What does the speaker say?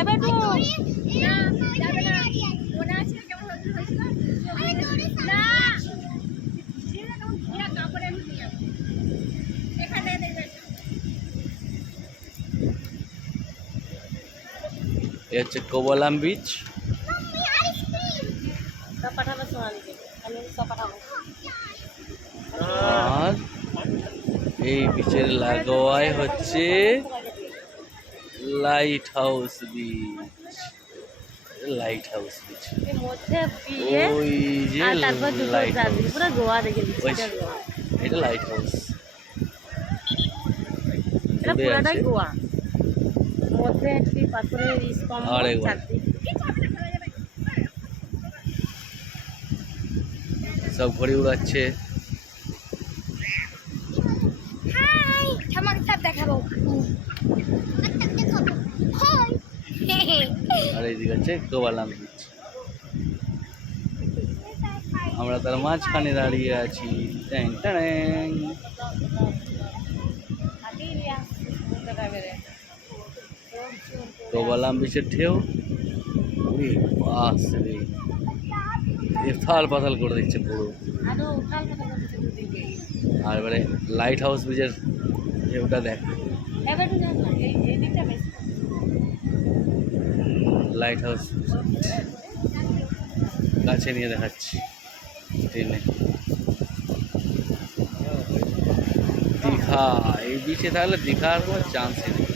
এবার তো এ হচ্ছে কোবলাম বিচ। সব পাঠাবো সোনালিকে, আমি সব পাঠাবো। আর এই বিচের লাগোয়ায় হচ্ছে light house beach. Light house beach এর মধ্যে গিয়ে ওই যে আর তারপর দুটো লাইট চারদিকে হাউস, পুরো গোয়া দেখে দিচ্ছি। ওই এটা গোয়া, এটা লাইট হাউস এটা দূরে পুরাটাই আছে। গোয়া। মধ্যে একটি পাথরের স্তম্ভ, আরেকবার। চারদিক সব ঘুরে উড়াচ্ছে। হাই ঠামাক সব দেখাবো। হাই আর এইদিকে হচ্ছে কোবালাম বিচ। আমরা তার মাঝখানে দাঁড়িয়ে আছি। ট্যাং ট্যাং। কোবালাম বিচের ঢেউ ওরে বাস রে, এথাল পাথাল করে দিচ্ছে পুরো। আরো উঠাল কথা বলছে দুদিকে। আর এবারে লাইট হাউস বিচের ঢেউটা দেখ। এবার তো জানো এই দিকটা বেশি লাইট হাউস কাছে নিয়ে দেখাচ্ছি ট্রেনে। দীঘা, এই বিচে থাকলে দীঘার কোনো চান্সই নেই।